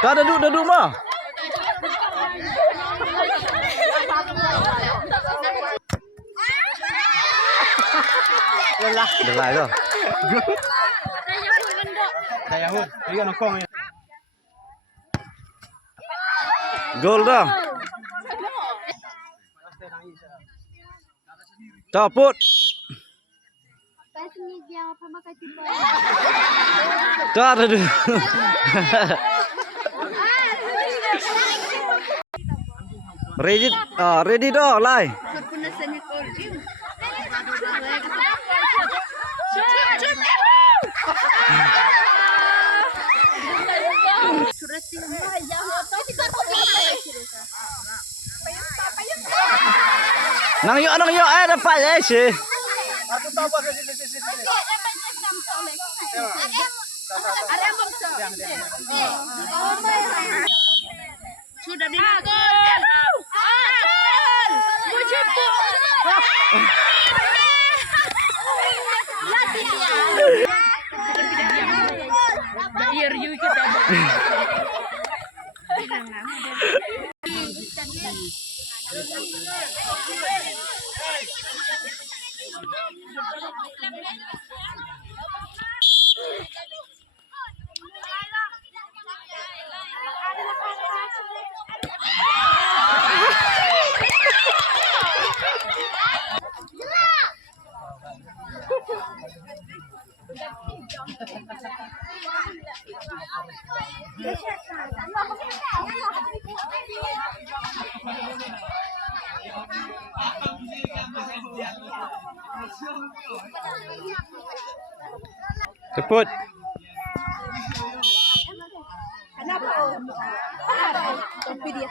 Dah duduk mah. Delay tu. Dayahun. Iya nongkong. Gol dah. Caput. Dah duduk. Ready dah, lai. Nang yuk, dapat sih. Aku tahu apa sih. Sudah dimakan. Ceput. Kenapa? Tapi dia